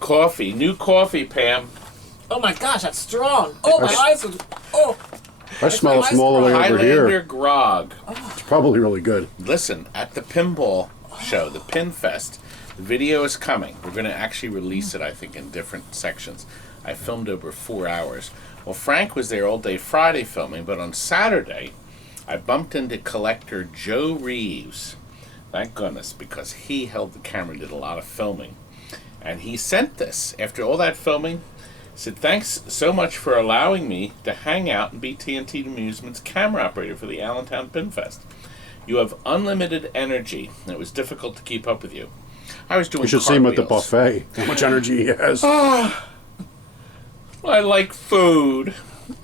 Coffee. New coffee, Pam. Oh my gosh, that's strong. Oh, my eyes are... Oh. I smell it from all the way over Highlander here. grog. It's probably really good. Listen, at the pinball show, the Pin Fest, the video is coming. We're going to actually release it, I think, in different sections. I filmed over 4 hours. Well, Frank was there all day Friday filming, but on Saturday, I bumped into collector Joe Reeves. Thank goodness, because he held the camera and did a lot of filming. And he sent this. After all that filming, said, thanks so much for allowing me to hang out and be TNT Amusements camera operator for the Allentown Pin Fest. You have unlimited energy, and it was difficult to keep up with you. I was doing You should see him at the cartwheels. buffet. How much energy he has. I like food.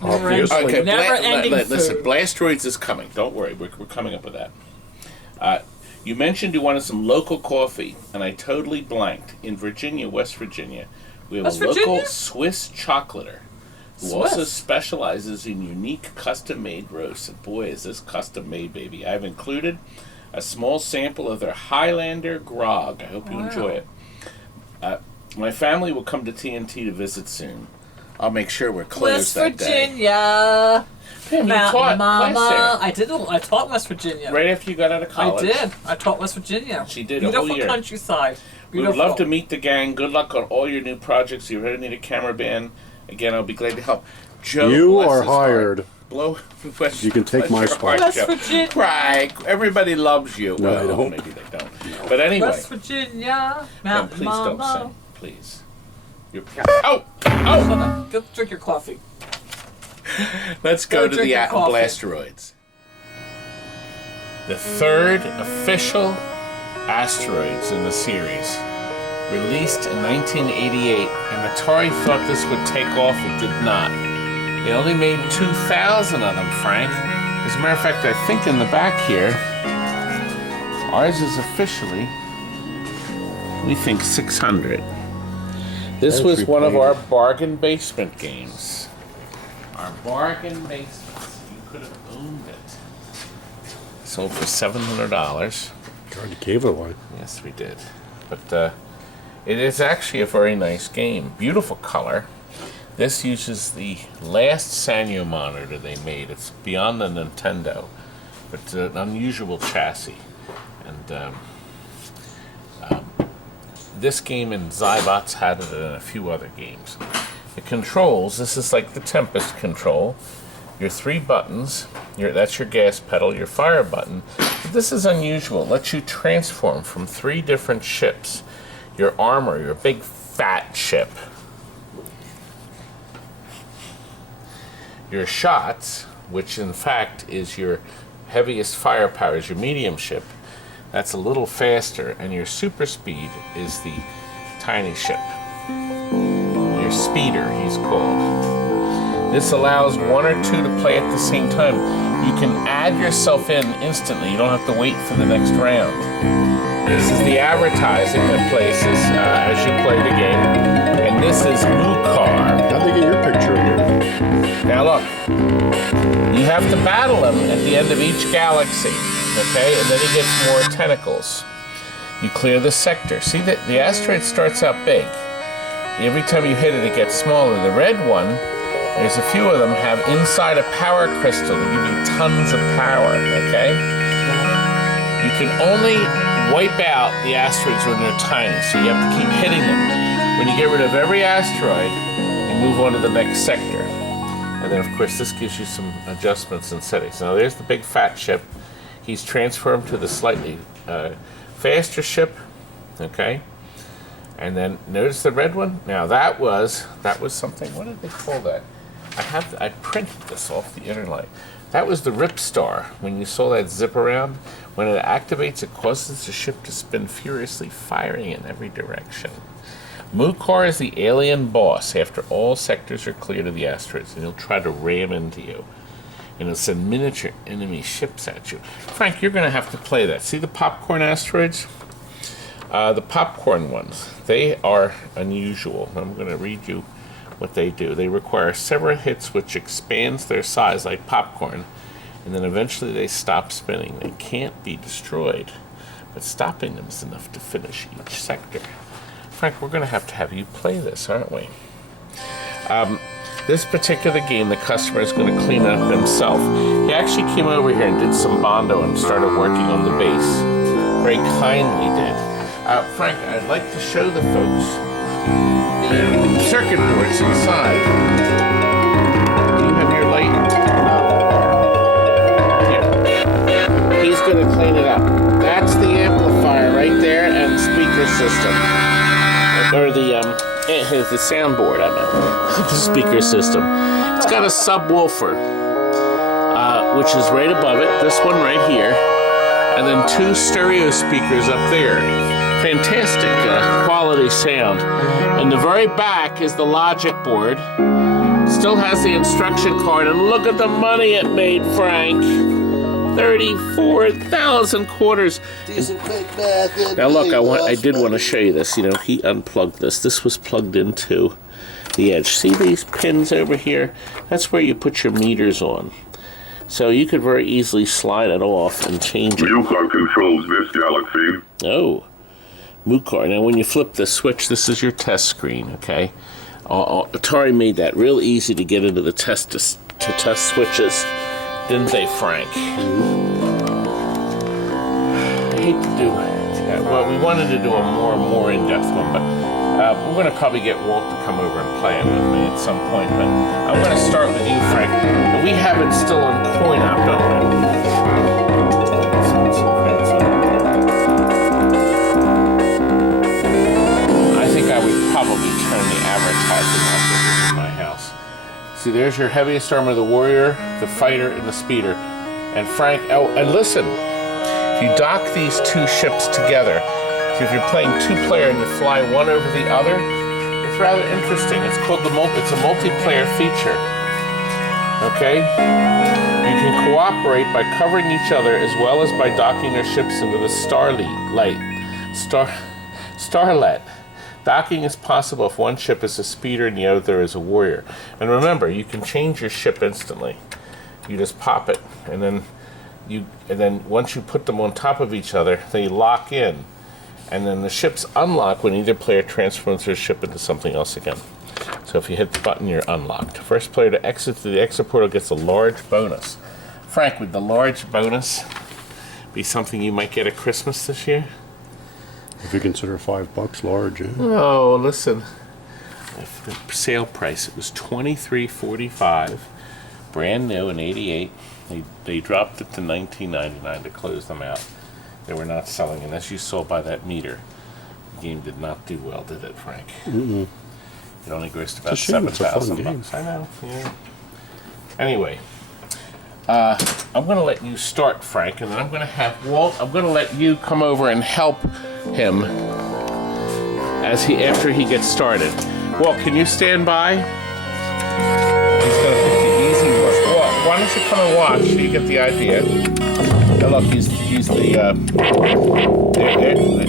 Obviously. Okay, Never-ending listen, food. Blasteroids is coming. Don't worry, we're coming up with that. You mentioned you wanted some local coffee, and I totally blanked. In Virginia, West Virginia, we have West a local Virginia? Swiss chocolater who Swiss? also specializes in unique custom-made roasts. And boy, is this custom-made, baby. I've included a small sample of their Highlander grog. I hope you enjoy it. My family will come to TNT to visit soon. I'll make sure we're closed West that day. Virginia. Pam, you Mountain taught class Mama. I did. I taught West Virginia. there. Right after you got out of college. I did. I taught West Virginia. She did a Beautiful whole year. countryside. We would love to meet the gang. Good luck on all your new projects. You already need a camera band. Again, I'll be glad to help. Joe, You bless are his heart. hired. Blow West, You can take bless my your spot. heart, West Joe. Virginia. Right. Everybody loves you. No, well, they don't. maybe they don't. But anyway, West Virginia. no, Mountain please Mama. don't sing. Please. Oh! Oh! Go drink your coffee. Let's go Go to drink the your coffee. Blasteroids. The third official asteroids in the series. Released in 1988, and Atari thought this would take off. It did not. They only made 2,000 of them, Frank. As a matter of fact, I think in the back here, ours is officially, we think 600. This As was we one of played our it. bargain basement games. Our bargain basements. You could have owned it. Sold for $700. God, you gave it away. Yes, we did. But it is actually a very nice game. Beautiful color. This uses the last Sanyo monitor they made. It's beyond the Nintendo, but it's an unusual chassis. And this game and Zybots had it in a few other games. The controls, this is like the Tempest control. Your 3 buttons, that's your gas pedal, your fire button. But this is unusual. It lets you transform from 3 different ships. Your armor, your big fat ship. Your shots, which in fact is your heaviest firepower, is your medium ship. That's a little faster, and your super speed is the tiny ship. Your speeder, he's called. This allows 1 or 2 to play at the same time. You can add yourself in instantly. You don't have to wait for the next round. This is the advertising that places as you play the game. And this is Mukar. How'd they get your picture in here? Now look, you have to battle him at the end of each galaxy, okay? And then he gets more tentacles. You clear the sector. See, the asteroid starts out big. Every time you hit it, it gets smaller. The red one, there's a few of them, have inside a power crystal to give you tons of power, okay? You can only wipe out the asteroids when they're tiny, so you have to keep hitting them. When you get rid of every asteroid, you move on to the next sector. And then, of course, this gives you some adjustments and settings. Now, there's the big fat ship. He's transformed to the slightly faster ship, okay? And then notice the red one. Now that was something. What did they call that? I printed this off the internet. That was the Rip Star. When you saw that zip around, when it activates, it causes the ship to spin furiously, firing in every direction. Mukar is the alien boss after all sectors are cleared of the asteroids, and he'll try to ram into you. And he'll send miniature enemy ships at you. Frank, you're going to have to play that. See the popcorn asteroids? The popcorn ones, they are unusual. I'm going to read you what they do. They require several hits which expands their size like popcorn, and then eventually they stop spinning. They can't be destroyed, but stopping them is enough to finish each sector. Frank, we're going to have you play this, aren't we? This particular game, the customer is going to clean it up himself. He actually came over here and did some Bondo and started working on the base. Very kindly did. Frank, I'd like to show the folks the circuit boards inside. Do you have your light? Here. He's going to clean it up. That's the amplifier right there and speaker system. Or the soundboard, I meant. The speaker system. It's got a subwoofer, which is right above it. This one right here. And then 2 stereo speakers up there. Fantastic quality sound. In the very back is the logic board. Still has the instruction card. And look at the money it made, Frank. 34,000 quarters. Now look, I did want to show you this. You know, he unplugged this. This was plugged into the edge. See these pins over here? That's where you put your meters on. So you could very easily slide it off and change it. Mukar controls this galaxy. Oh, Mukar. Now when you flip the switch, this is your test screen, okay? Atari made that real easy to get into the test switches. Didn't they, Frank? I hate to do it. Well, we wanted to do a more in-depth one, but we're going to probably get Walt to come over and play it with me at some point. But I'm going to start with you, Frank. We have it still on coin op, don't we? I think I would probably turn the advertising off if it was in my house. See, there's your heaviest armor, the warrior, the fighter, and the speeder. And Frank, oh, and listen, if you dock these 2 ships together, so if you're playing 2-player and you fly one over the other, it's rather interesting. It's called it's a multiplayer feature. Okay? You can cooperate by covering each other as well as by docking their ships into the Starlet. Docking is possible if one ship is a speeder and the other is a warrior. And remember, you can change your ship instantly. You just pop it, and then once you put them on top of each other, they lock in. And then the ships unlock when either player transforms their ship into something else again. So if you hit the button, you're unlocked. First player to exit through the exit portal gets a large bonus. Frank, would the large bonus be something you might get at Christmas this year? If you consider $5 large, yeah. Oh, listen. The sale price, it was $23.45, brand new in '88. They dropped it to $19.99 to close them out. They were not selling, and as you saw by that meter, the game did not do well, did it, Frank? Mm-mm. It only grossed about $7,000. I know. Yeah. Anyway, I'm going to let you start, Frank, and then I'm going to have Walt. I'm going to let you come over and help him after he gets started. Walt, can you stand by? He's going to pick the easy one. Walt, why don't you come and watch so you get the idea? Now look, he's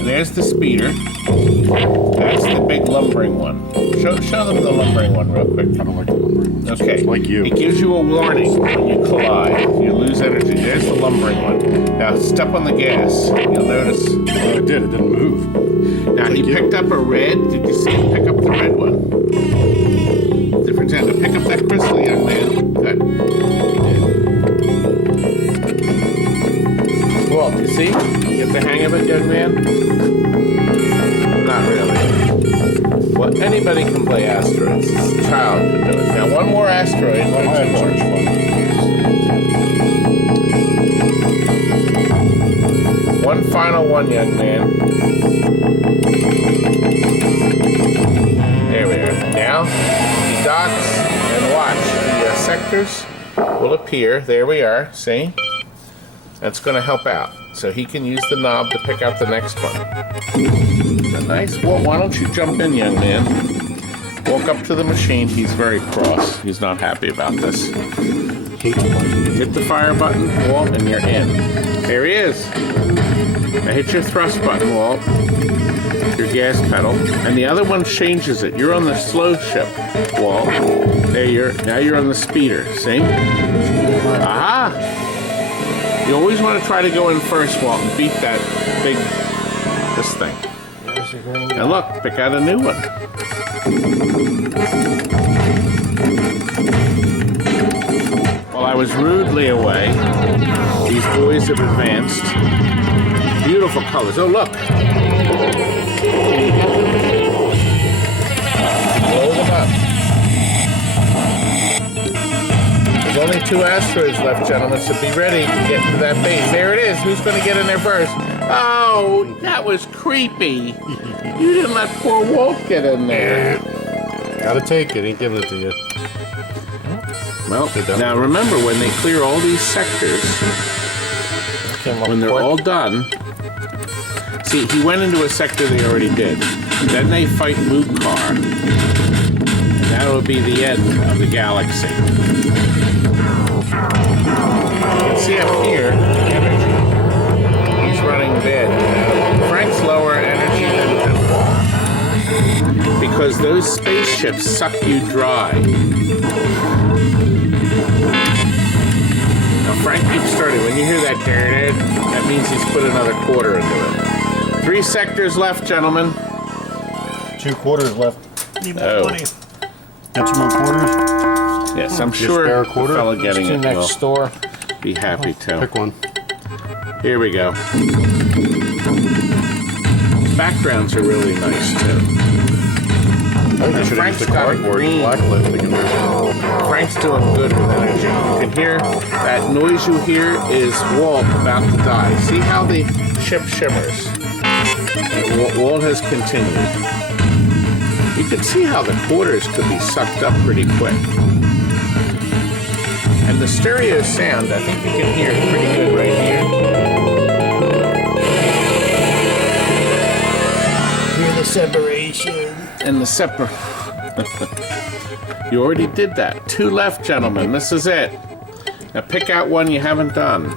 there's the speeder. That's the big lumbering one. Show them the lumbering one real quick. I don't like the lumbering one. Okay. Like you. It gives you a warning when you collide. You lose energy. There's the lumbering one. Now step on the gas. You'll notice. Oh, it did. It didn't move. Now he picked up a red. Did you see him pick up the red one? Different time to pick up that crystal, young man. Good. Well, you see? You get the hang of it, young man? Not really. Well, anybody can play asteroids. A child can do it. Now, one more asteroid. One final one, young man. There we are. Now, he docks, and watch. The sectors will appear. There we are. See? That's going to help out. So he can use the knob to pick out the next one. Nice. Well, why don't you jump in, young man? Walk up to the machine. He's very cross. He's not happy about this. Hit the fire button, Walt, and you're in. There he is. Now hit your thrust button, Walt. Your gas pedal. And the other one changes it. You're on the slow ship, Walt. Now you're on the speeder. See? Aha! You always want to try to go in first, Walt, and beat that this thing. And look, pick out a new one. While I was rudely away, these boys have advanced. Beautiful colors. Oh, look. Blow them up. There's only 2 asteroids left, gentlemen, so be ready to get to that base. There it is. Who's going to get in there first? Oh, that was creepy. You didn't let poor Walt get in there. Gotta take it. Ain't giving it to you. Well, now remember, when they clear all these sectors, when they're all done, see, he went into a sector they already did. Then they fight Mukar. And that'll be the end of the galaxy. You can see up here, energy. He's running bad. Frank's lower energy than Walt. Because those spaceships suck you dry. Now Frank keeps starting. When you hear that, that means he's put another quarter into it. 3 sectors left, gentlemen. 2 quarters left. Need Oh. more money. Got some more quarters? Yes, I'm Just sure spare a the quarter? fella getting it Next will store. be happy to. Pick one. Here we go. Backgrounds are really nice too. I think they should have Frank's used the got a cardboard green. blacklit to get rid of Frank's doing good with energy. You can hear that noise you hear is Walt about to die. See how the ship shimmers? Walt has continued. You can see how the quarters could be sucked up pretty quick. And the stereo sound, I think you can hear it pretty good right here. Hear the separation. And the You already did that. 2 left, gentlemen. This is it. Now pick out one you haven't done.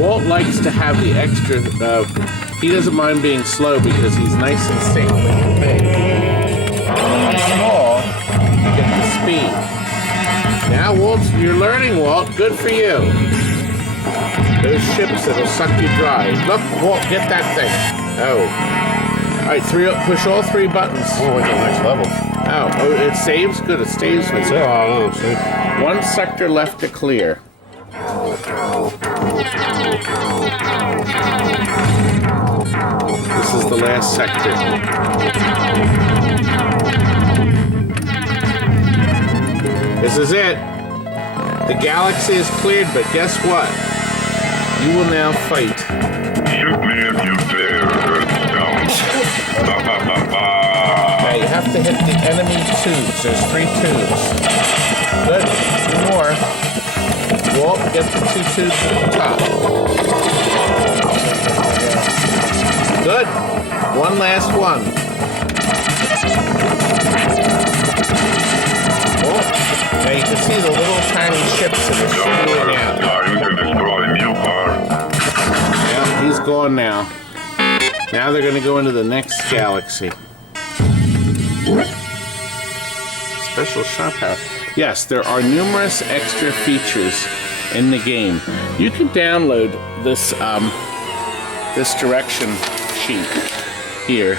Walt likes to have the extra. He doesn't mind being slow because he's nice and safe when you're big. When you're small, you get the speed. Now, Walt, you're learning, Walt. Good for you. Those ships that'll suck you dry. Look, Walt, get that thing. Oh. All right, push all 3 buttons. Oh, wait till the next level. Oh, it saves? Good, it stays with you. Oh, see. 1 sector left to clear. This is the last sector. This is it. The galaxy is cleared, but guess what? You will now fight. Shoot me if you dare, Earthstone. Now you have to hit the enemy tubes. There's 3 tubes. Good. 2 more. Walt, get the 2 tubes at the top. Good. 1 last one. Oh. Now you can see the little tiny ships that are shooting out. Time to destroy Mukar. Yep, he's gone now. Now they're going to go into the next galaxy. Special shot power. Yes, there are numerous extra features in the game. You can download this this direction sheet here.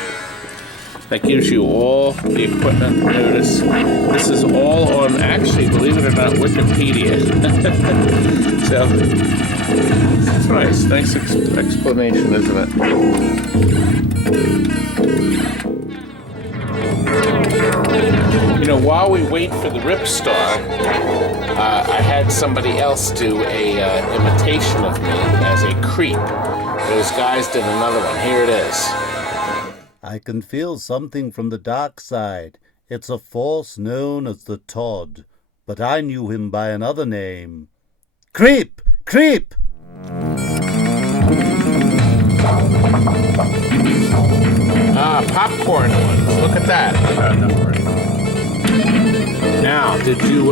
That gives you all the equipment notice. This is all on, actually, believe it or not, Wikipedia. So, it's nice. Nice explanation, isn't it? You know, while we wait for the Ripstar, I had somebody else do a imitation of me as a creep. Those guys did another one. Here it is. I can feel something from the dark side. It's a force known as the Todd, but I knew him by another name. Creep! Creep! Popcorn ones. Look at that. Now, did you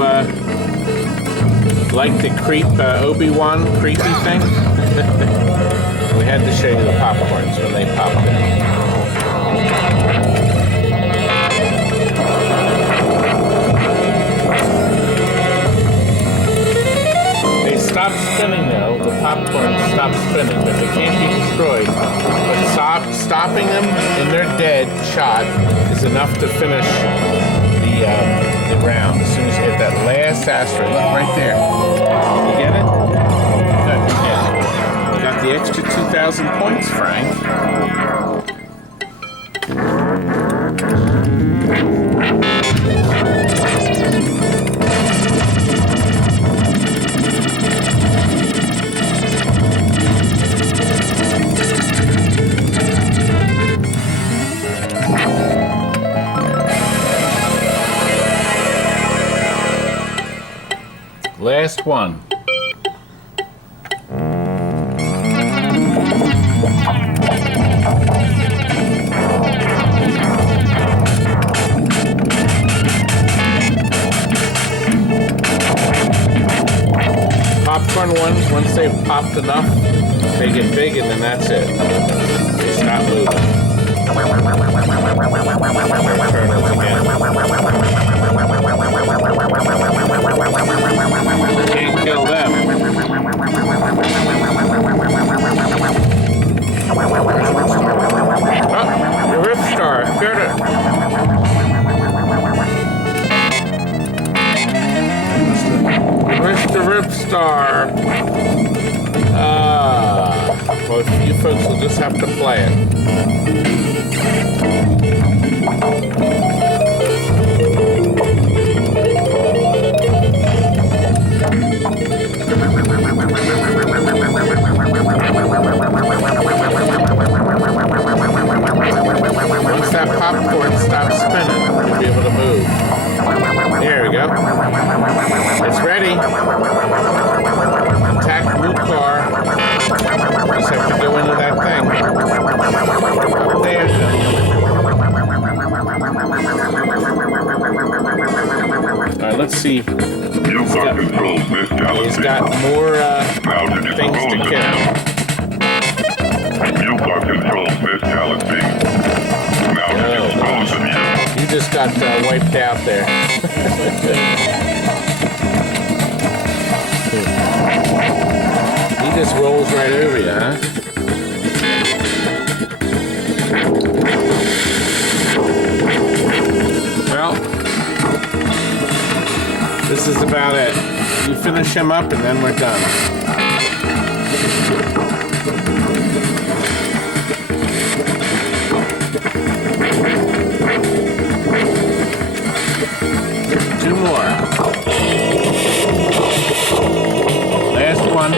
like the creep Obi-Wan creepy thing? We had to show you the popcorns when they popped in. They stopped spinning though. The popcorn stop spinning, but they can't be destroyed. But stopping them in their dead shot is enough to finish the round. As soon as you hit that last asteroid, look right there. You get it? Good, you get it. You got the extra 2,000 points, Frank. Last one. Popcorn ones, once they've popped enough, they get big and then that's it. They stop moving. Turn those again. Can't kill them. Oh, the Rip Star. Get it. Mr. Rip Star. Well, you folks will just have to play it. Once that popcorn stops spinning, you'll be able to move. There we go. It's ready. Attack blue car. Just have to go into that thing. Up there. Alright, let's see. He's got more things to kill. You got control this galaxy. Now to dispose of you. You just got wiped out there. He just rolls right over you, huh? Well, this is about it. You finish him up and then we're done. Two more. Last one.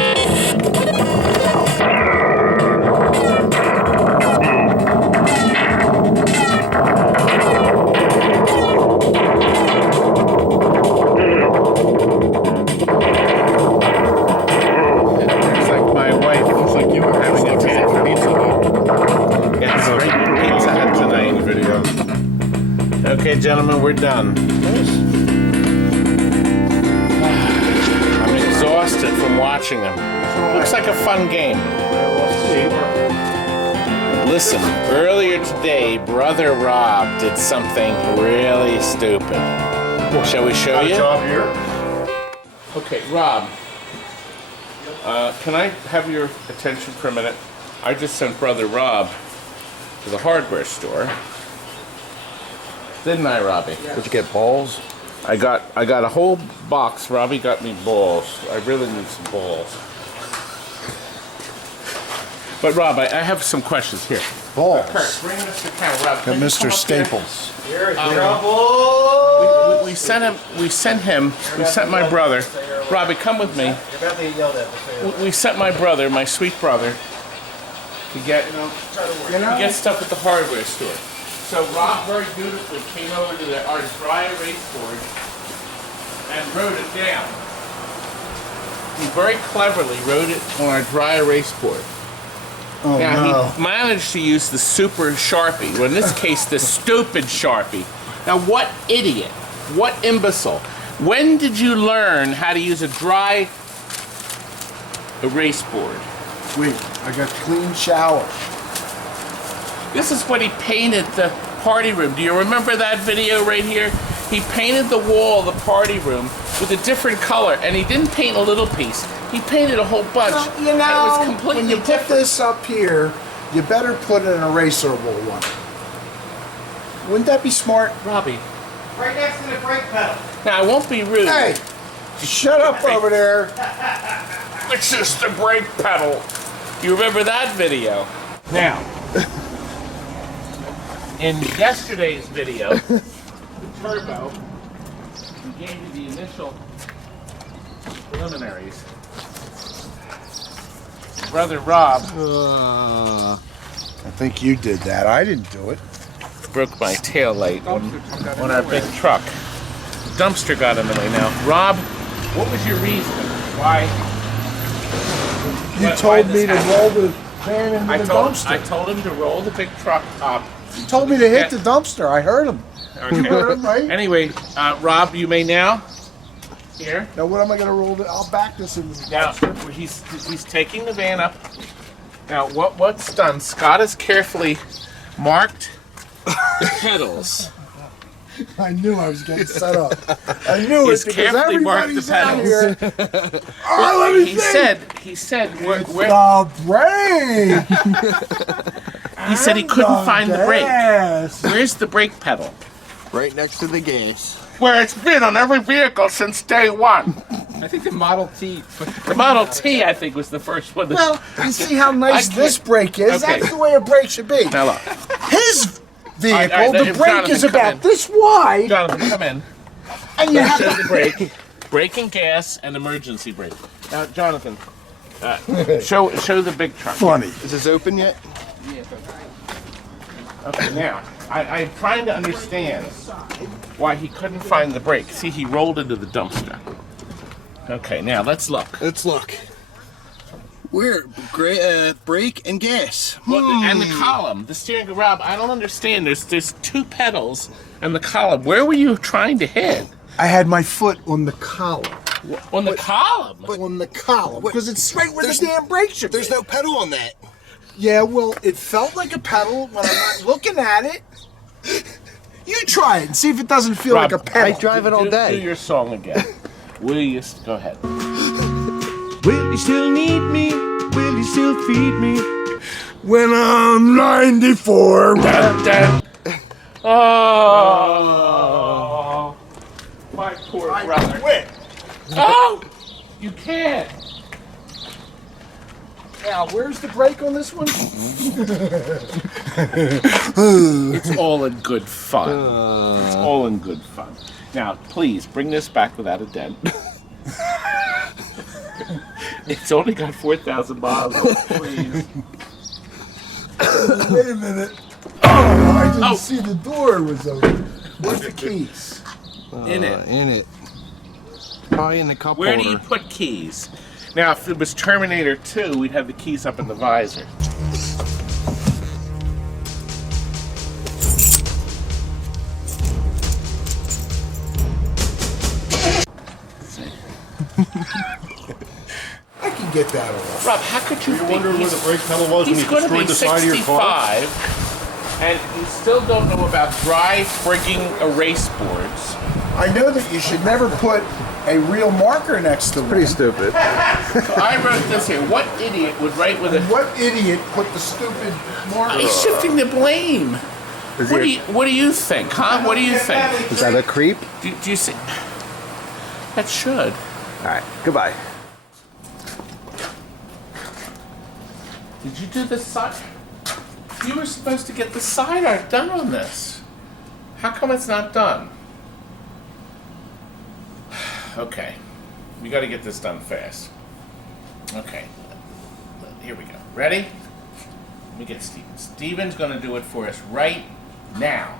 It's like my wife. It's like you were having a tantrum. Yes, Pizza Hut tonight. Video. Okay, gentlemen, we're done. I'm exhausted from watching them. Looks like a fun game. Listen, earlier today, Brother Rob did something really stupid. Shall we show you? Okay, Rob. Can I have your attention for a minute? I just sent Brother Rob to the hardware store. Didn't I, Robbie? Did you get balls? I got a whole box. Robbie got me balls. I really need some balls. But Rob, I have some questions here. Balls. Kurt, bring Mr. Ken. Rob, Got can you Mr. come up Staples. here? We sent my brother. Robbie, come with me. We sent my brother, my sweet brother, to get stuff at the hardware store. So Rob very beautifully came over to our dry erase board and wrote it down. He very cleverly wrote it on our dry erase board. Oh, Now, no. he managed to use the super Sharpie, or in this case, the stupid Sharpie. Now, what idiot, what imbecile, when did you learn how to use a dry erase board? Wait, I got clean shower. This is what he painted the party room. Do you remember that video right here? He painted the wall of the party room with a different color, and he didn't paint a little piece. He painted a whole bunch. Well, you and it know, was completely when you put different. this up here, you better put an erasable one. Wouldn't that be smart? Robbie. Right next to the brake pedal. Now, I won't be rude. Hey, shut up over there. It's just the brake pedal. You remember that video? Now, in yesterday's video, the turbo, we gave you the initial preliminaries. Brother Rob I think you did that. I didn't do it. broke my tail light on our big truck. Dumpster got in the way. Now, Rob, what was your reason? Why? You why told this me to happened? roll the van into I the told dumpster. him to roll the big truck up. You told me to hit the dumpster. I heard him. Okay. You heard him, right? Anyway, Rob, you may now. Here. Now what am I going to roll? I'll back this into the Now dumpster. he's taking the van up. Now what's done? Scott has carefully marked the pedals. I knew I was getting set up. I knew He's it because carefully marked the everybody's out here. pedals. Oh, let me He said where the brake. he said he couldn't find the brake. Gas. Where's the brake pedal? Right next to the gas. Where it's been on every vehicle since day one. I think the Model T. The Model T, I think, was the first one. Well, you see how nice I this can't- brake is? Okay. That's the way a brake should be. Now look, His vehicle, all right, the brake Jonathan, is come about in. this wide, Jonathan, come in. and you have Show to the brake, braking gas, and emergency brake. Now, Jonathan, show the big truck. funny. Is this open yet? Okay, now I'm trying to understand why he couldn't find the brake. See, he rolled into the dumpster. Okay, now let's look. Let's look. Where? Brake and gas. Well, and the column, the steering wheel. Rob, I don't understand. There's two pedals and the column. Where were you trying to hit? I had my foot on the column. On the column. On the column. Because it's straight where the There's- damn brake should be. There's no pedal on that. Yeah, well, it felt like a pedal when I'm not looking at it. You try it and see if it doesn't feel Rob, like a pedal. I drive it all Do day. your song again. Will you? Go ahead. Will you still need me? Will you still feed me? When I'm 94. Dun, dun. Oh, my poor brother. Quit. Oh, you can't. Now, where's the brake on this one? It's all in good fun. It's all in good fun. Now, please bring this back without a dent. It's only got 4,000 miles on it, please. Wait a minute. Oh, I didn't Oh. see the door was open. Where's the keys? In it. In it. Probably in the cup Where do holder. you put keys? Now, if it was Terminator 2, we'd have the keys up in the visor. I can get that off. Rob, how could you You wonder where the brake pedal was when He's you going to be destroyed the side of your car? 65, and you still don't know about dry frigging erase boards. I know that you should never put a real marker next to Pretty one. stupid. So I wrote this here. What idiot would write with a... What idiot put the stupid marker? He's shifting the blame. What do you think, huh? What do you think? Is that a creep? Do you see? That should. All right. Goodbye. Did you do the side? You were supposed to get the side art done on this. How come it's not done? Okay. We got to get this done fast. Okay. Here we go. Ready? Let me get Steven. Steven's going to do it for us right now.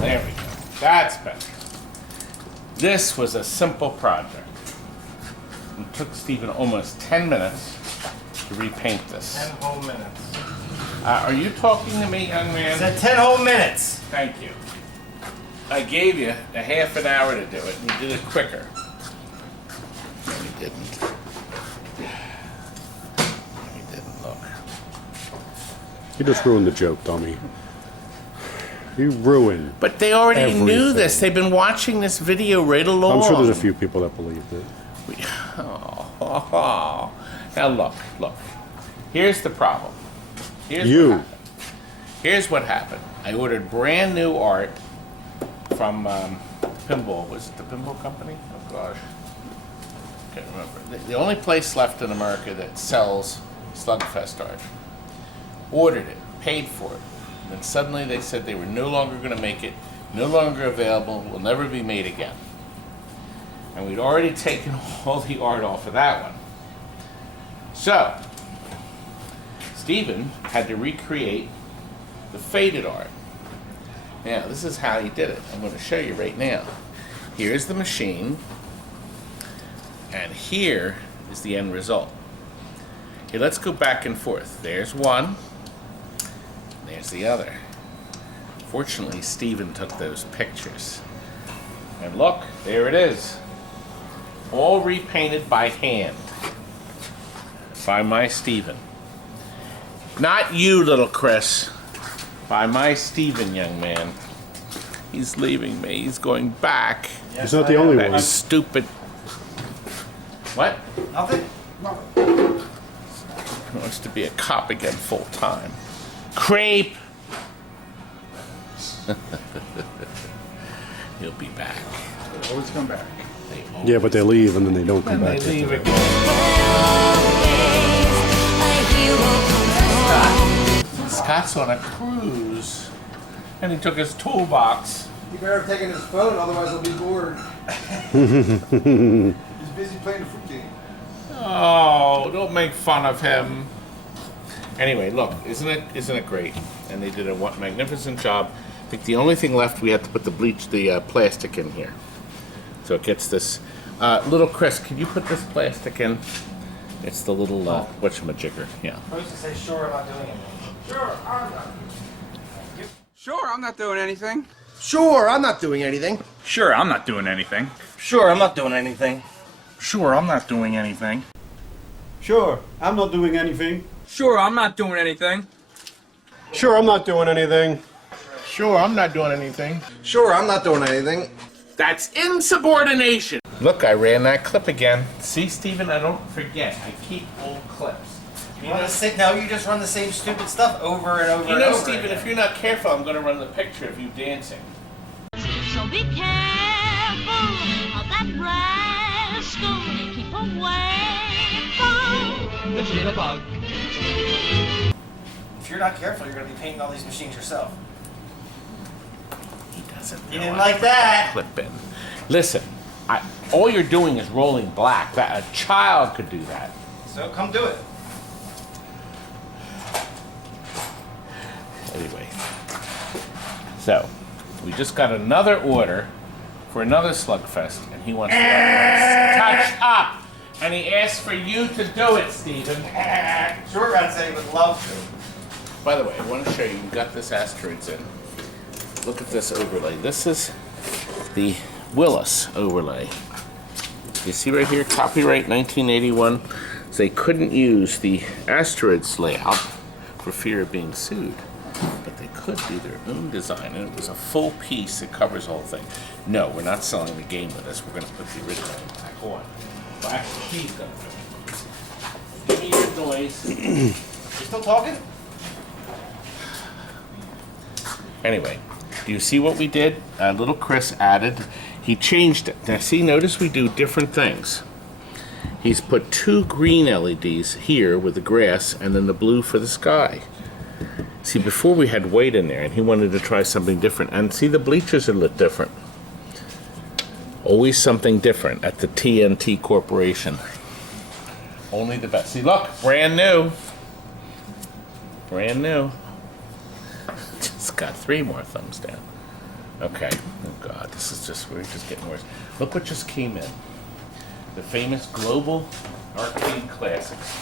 There we go. That's better. This was a simple project. It took Steven almost 10 minutes to repaint this. 10 whole minutes. Are you talking to me, young man? Said 10 whole minutes. Thank you. I gave you a half an hour to do it, and you did it quicker. No, you didn't. No, you didn't. Look. You just ruined the joke, dummy. You ruined. But they already knew Everything. this. They've been watching this video right along. I'm sure there's a few people that believed it. Oh, Now look. Here's the problem. Here's what happened. I ordered brand new art from Pinball. Was it the Pinball Company? Oh gosh. Can't remember. The only place left in America that sells SLugfest art. Ordered it, paid for it. And then suddenly they said they were no longer going to make it, no longer available, will never be made again. And we'd already taken all the art off of that one. So, Stephen had to recreate the faded art. Now, this is how he did it. I'm going to show you right now. Here's the machine, and here is the end result. Okay, let's go back and forth. There's one, there's the other. Fortunately, Stephen took those pictures. And look, there it is. All repainted by hand. By my Stephen. Not you, little Chris. By my Stephen, young man. He's leaving me. He's going back. He's not the only one. That stupid. What? Nothing? He wants to be a cop again full time. Creep! He'll be back. They'll always come back. Yeah, but they leave and then they don't come back. They leave after again. Scott's on a cruise, and he took his toolbox. You better have taken his phone, otherwise he'll be bored. He's busy playing the fruit game. Oh, don't make fun of him. Anyway, look, isn't it great? And they did a magnificent job. I think the only thing left, we have to put the plastic in here, so it gets this. Little Chris, can you put this plastic in? It's the little whatchamajigger. Yeah. I was to say, sure, I'm not doing anything. Sure, I'm not. Sure, I'm not doing anything. Sure, I'm not doing anything. Sure, I'm not doing anything. Sure, I'm not doing anything. Sure, I'm not doing anything. Sure, I'm not doing anything. Sure, I'm not doing anything. Sure, I'm not doing anything. Sure, I'm not doing anything. Sure, I'm not doing anything. That's insubordination. Look, I ran that clip again. See, Stephen, I don't forget. I keep old clips. No, you just run the same stupid stuff over and over and over. Stephen, if you're not careful, I'm going to run the picture of you dancing. So be careful of that rascal. Keep away from the jitterbug. If you're not careful, you're going to be painting all these machines yourself. He doesn't know. You didn't like that. Clip in. Listen, all you're doing is rolling black. A child could do that. So come do it. Anyway, so we just got another order for another SLugfest, and he wants to touch up, and he asked for you to do it, Stephen. Short Round said he would love to. By the way, I want to show you. We've got this asteroids in. Look at this overlay. This is the Willis overlay. You see right here, copyright 1981. So they couldn't use the asteroids layout for fear of being sued. But they could do their own design, and it was a full piece that covers the whole thing. No, we're not selling the game with us. We're going to put the original back on. Well, actually, he's going to do it. Give me your noise. You still talking? Anyway, do you see what we did? Little Chris added. He changed it. Now, see, notice we do different things. He's put 2 green LEDs here with the grass, and then the blue for the sky. See, before we had white in there, and he wanted to try something different. And see, the bleachers are lit different. Always something different at the TNT Corporation. Only the best. See, look, brand new. Brand new. Just got 3 more thumbs down. Okay. Oh, God, we're just getting worse. Look what just came in. The famous Global Arcade Classics.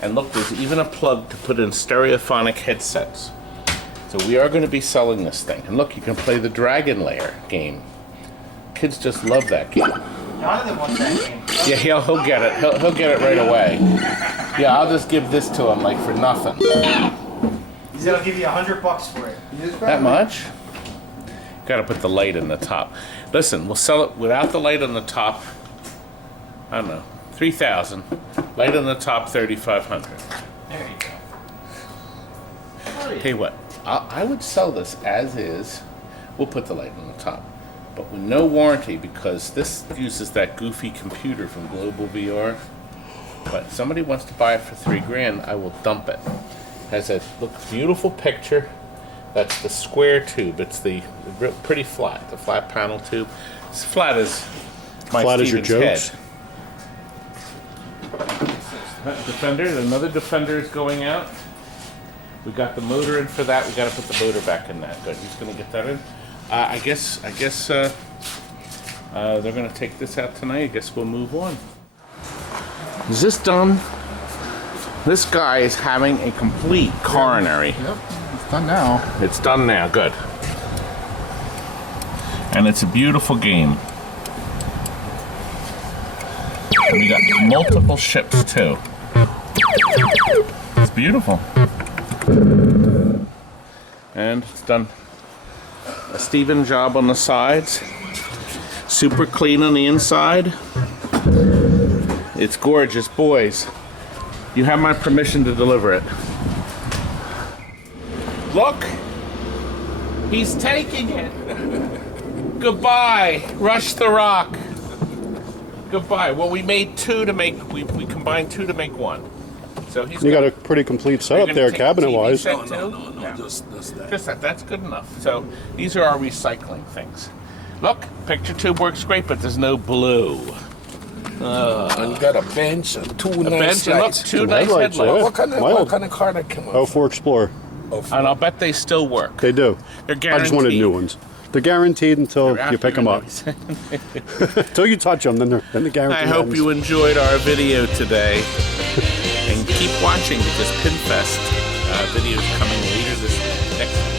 And look, there's even a plug to put in stereophonic headsets. So we are going to be selling this thing. And look, you can play the Dragon Lair game. Kids just love that game. Jonathan wants that game. Yeah, he'll get it. He'll get it right away. Yeah, I'll just give this to him like for nothing. He's going to give you $100 for it. That much? Got to put the light in the top. Listen, we'll sell it without the light on the top. I don't know, $3,000. Light on the top, $3,500. There you go. Tell you what, I would sell this as is. We'll put the light on the top, but with no warranty because this uses that goofy computer from Global VR. But if somebody wants to buy it for $3,000, I will dump it. Has a beautiful picture. That's the square tube. It's the real pretty flat, the flat panel tube. It's flat as my Flat as your Steven's jokes. head. Defender, another Defender is going out. We got the motor in for that. We got to put the motor back in that. Good. He's going to get that in. I guess they're going to take this out tonight. I guess we'll move on. Is this done? This guy is having a complete coronary. Yep, it's done now. It's done now. Good. And it's a beautiful game. And we got multiple ships too. It's beautiful. And it's done a Steven job on the sides. Super clean on the inside. It's gorgeous, boys. You have my permission to deliver it. Look! He's taking it! Goodbye! Rush the Rock! Goodbye. Well, we made two to make, we combined two to make one. So he's You got a pretty complete setup there, cabinet-wise. No, just that. Just that. That's good enough. So these are our recycling things. Look, picture tube works great, but there's no blue. And you got a bench and two nice bench and look, lights. two nice headlights. yeah. What kind of car that came out? 04 Explorer. And I'll bet they still work. They do. They're I guaranteed. just wanted new ones. They're guaranteed until you pick them up. Until you touch them, then they're guaranteed. I hope ends. you enjoyed our video today. And keep watching because Pinfest video is coming later this next week.